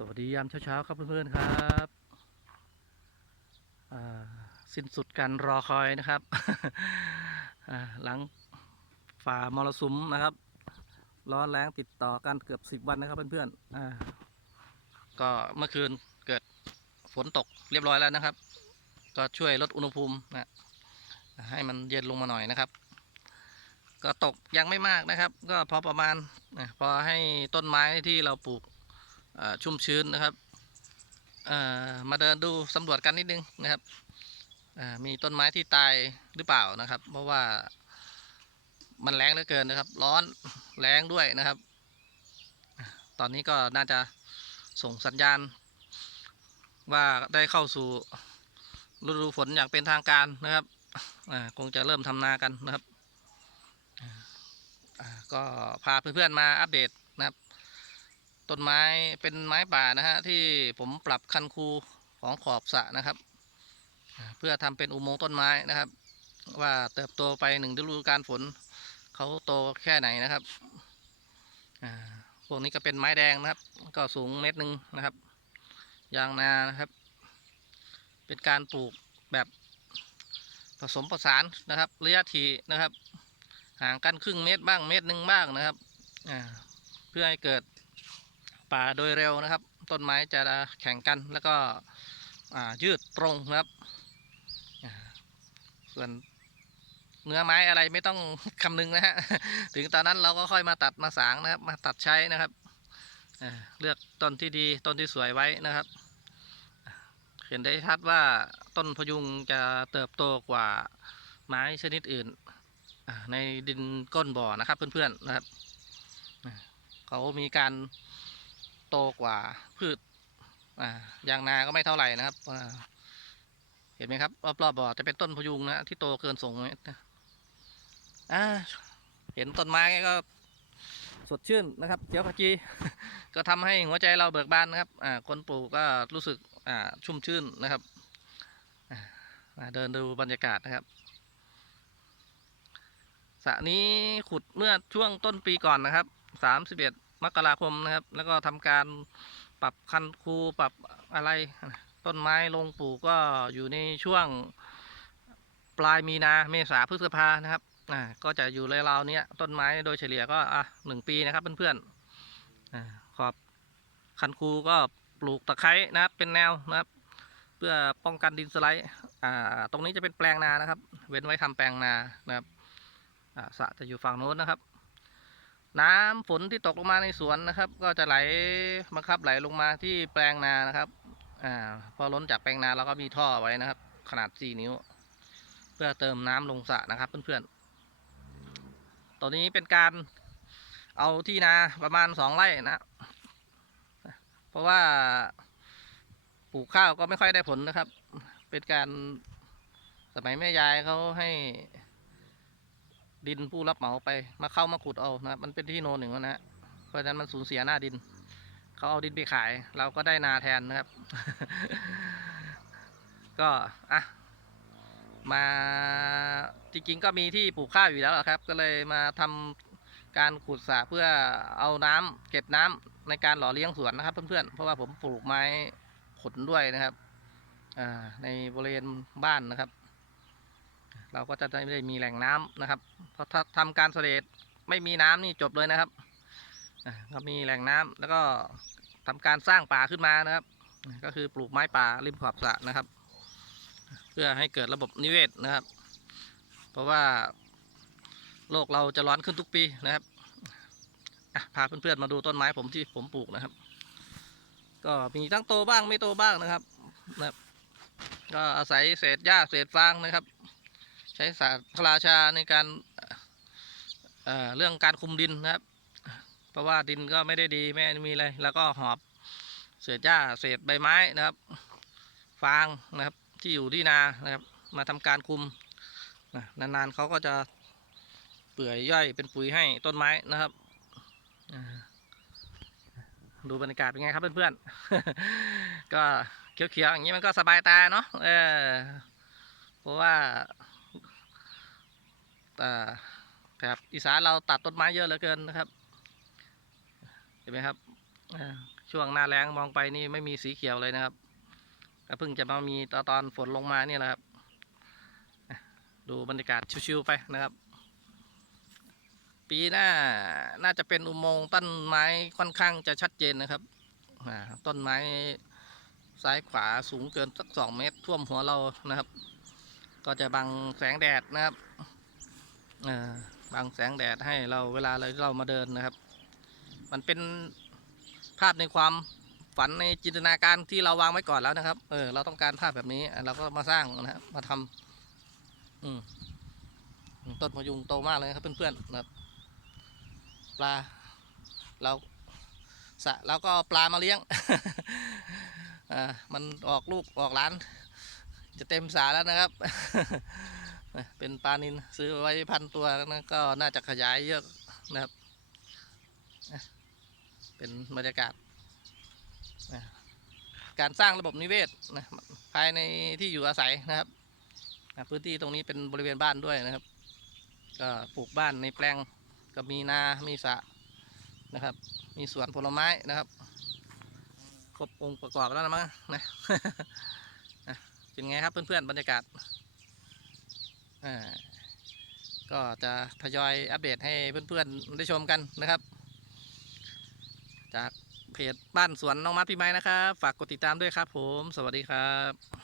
สวัสดียามเช้าๆครับเพื่อนๆครับสิ้นสุดการรอคอยนะครับหลังฝ่ามรสุมนะครับ ร้อนแรงติดต่อกันเกือบสิบวันนะครับเพื่อนๆก็เมื่อคืนเกิดฝนตกเรียบร้อยแล้วนะครับ ก็ช่วยลดอุณหภูมินะให้มันเย็นลงมาหน่อยนะครับ ก็ตกยังไม่มากนะครับ ก็พอประมาณพอให้ต้นไม้ที่เราปลูก ชุ่มชื้นนะครับมาเดินดูสำรวจกันนิดนึงนะครับมีต้นไม้ที่ตายหรือเปล่านะครับ เพราะว่ามันแรงเหลือเกินนะครับ ร้อนแรงด้วยนะครับ ตอนนี้ก็น่าจะส่งสัญญาณ ว่าได้เข้าสู่ฤดูฝนอย่างเป็นทางการนะครับคงจะเริ่มทำนากันนะครับก็พาเพื่อนๆมาอัปเดต ต้นไม้เป็นไม้ป่านะฮะที่ผมปรับคันคูของขอบสะนะครับ เพื่อทำเป็นอุโมงค์ต้นไม้นะครับ ว่าเติบโตไปหนึ่งฤดูกาลฝนเขาโตแค่ไหนนะครับอ่าพวกนี้ก็เป็นไม้แดงนะครับ ก็สูงเมตรหนึ่งนะครับ ยางนานะครับ เป็นการปลูกแบบผสมผสานนะครับ ระยะทีนะครับ ห่างกันครึ่งเมตรบ้างเมตรหนึ่งบ้างนะครับอ่าเพื่อให้เกิด ป่าโดยเร็วนะครับ ต้นไม้จะแข่งกันแล้วก็ยืดตรงนะครับ ส่วนเนื้อไม้อะไรไม่ต้องคำนึงนะฮะถึงตอนนั้นเราก็ค่อยมาตัดมาสางนะครับ มาตัดใช้นะครับเลือกต้นที่ดีต้นที่สวยไว้นะครับ เห็นได้ชัดว่าต้นพยุงจะเติบโตกว่าไม้ชนิดอื่นในดินก้นบ่อนะครับเพื่อนๆนะครับเขามีการ โตกว่าพืชอ่ายางนาก็ไม่เท่าไหร่นะครับเห็นไหมครับรอบๆบ่อจะเป็นต้นพยุงนะที่โตเกินสองเมตรนะอ่าเห็นต้นไม้ก็สดชื่นนะครับเขียวขจีก็ทำให้หัวใจเราเบิกบานนะครับอ่าคนปลูกก็รู้สึกอ่าชุ่มชื่นนะครับอ่าเดินดูบรรยากาศนะครับสระนี้ขุดเมื่อช่วงต้นปีก่อนนะครับสามสิบเอ็ด มกราคมนะครับ แล้วก็ทำการปรับคันคูปรับอะไรต้นไม้ลงปลูกก็อยู่ในช่วงปลายมีนาเมษาพฤษภานะครับอ่าก็จะอยู่ราวๆนี้ต้นไม้โดยเฉลี่ยก็อะหนึ่งปีนะครับเพื่อนๆอ่าขอบคันคูก็ปลูกตะไคร้นะครับเป็นแนวนะครับ เพื่อป้องกันดินสไลด์อ่าตรงนี้จะเป็นแปลงนานะครับ เว้นไว้ทำแปลงนานะครับอ่าสระจะอยู่ฝั่งโน้นนะครับ น้ำฝนที่ตกลงมาในสวนนะครับ ก็จะไหลบังคับไหลลงมาที่แปลงนานะครับอ่าพอล้นจากแปลงนาเราก็มีท่อไว้นะครับ ขนาด 4 นิ้ว เพื่อเติมน้ำลงสระนะครับ เพื่อนๆตัวนี้เป็นการเอาที่นาประมาณสองไร่นะ เพราะว่าปลูกข้าวก็ไม่ค่อยได้ผลนะครับ เป็นการสมัยแม่ยายเขาให้ ดินผู้รับเหมาไปมาเข้ามาขุดเอานะครับมันเป็นที่โนนหนึ่งแล้วนะฮะเพราะฉะนั้นมันสูญเสียหน้าดินเขาเอาดินไปขาย เราก็ได้นาแทนนะครับ ก็อะมาจริงๆก็มีที่ปลูกข้าวอยู่แล้วครับ ก็เลยมาทำการขุดสระเพื่อเอาน้ำเก็บน้ำในการหล่อเลี้ยงสวนนะครับเพื่อนๆเพราะว่าผมปลูกไม้ขนด้วยนะครับอ่าในบริเวณบ้านนะครับ เราก็จะไม่ได้มีแหล่งน้ำนะครับ เพราะถ้าทำการเสด็จไม่มีน้ำนี่จบเลยนะครับก็มีแหล่งน้ำแล้วก็ทำการสร้างป่าขึ้นมานะครับ ก็คือปลูกไม้ป่าริมขอบสระนะครับ เพื่อให้เกิดระบบนิเวศนะครับ เพราะว่าโลกเราจะร้อนขึ้นทุกปีนะครับพาเพื่อนๆมาดูต้นไม้ผมที่ผมปลูกนะครับ ก็มีทั้งโตบ้างไม่โตบ้างนะครับนะครับ ก็อาศัยเศษหญ้าเศษฟางนะครับ ใช้ศาสตร์พระราชาในการเเรื่องการคุมดินนะครับ เพราะว่าดินก็ไม่ได้ดีไม่มีอะไรแล้วก็หอบเศษหญ้าเศษใบไม้นะครับ ฟางนะครับที่อยู่ที่นานะครับ มาทำการคุมนานๆเขาก็จะเปื่อยย่อยเป็นปุ๋ยให้ต้นไม้นะครับดูบรรยากาศเป็นไงครับเพื่อนๆ ก็เขียวๆอย่างนี้มันก็สบายตาเนาะ เออ เพราะว่า อ่าแถบอีสานเราตัดต้นไม้เยอะเหลือเกินนะครับ เห็นไหมครับช่วงหน้าแรงมองไปนี่ไม่มีสีเขียวเลยนะครับก็เพิ่งจะมามีตอนตอนฝนลงมาเนี่ยแหละครับ ดูบรรยากาศชิวๆไปนะครับ ปีหน้าน่าจะเป็นอุโมงค์ต้นไม้ค่อนข้างจะชัดเจนนะครับต้นไม้ซ้ายขวาสูงเกินสักสองเมตรท่วมหัวเรานะครับ ก็จะบังแสงแดดนะครับ บังแสงแดดให้เราเวลาเราเรามาเดินนะครับ มันเป็นภาพในความฝันในจินตนาการที่เราวางไว้ก่อนแล้วนะครับ เออ เราต้องการภาพแบบนี้ เราก็มาสร้างนะครับ มาทำอืมต้นมะยุงโตมากเลยครับเพื่อนๆนะครับ ปลา เราสะเราก็ปลามาเลี้ยง อ่า มันออกลูกออกหล้าน จะเต็มสาแล้วนะครับ เป็นปลานินซื้อไว้พันตัวนะก็น่าจะขยายเยอะนะครับ เป็นบรรยากาศ การสร้างระบบนิเวศนะภายในที่อยู่อาศัยนะครับ พื้นที่ตรงนี้เป็นบริเวณบ้านด้วยนะครับ ก็ปลูกบ้านในแปลงก็มีนา มีสระนะครับ มีสวนผลไม้นะครับครบองค์ประกอบแล้วนะมั้งนะเป็นไงครับเพื่อนๆบรรยากาศ ก็จะทยอยอัปเดตให้เพื่อนๆได้ชมกันนะครับ จากเพจบ้านสวนน้องมัดพี่ไม้นะครับ ฝากกดติดตามด้วยครับผม สวัสดีครับ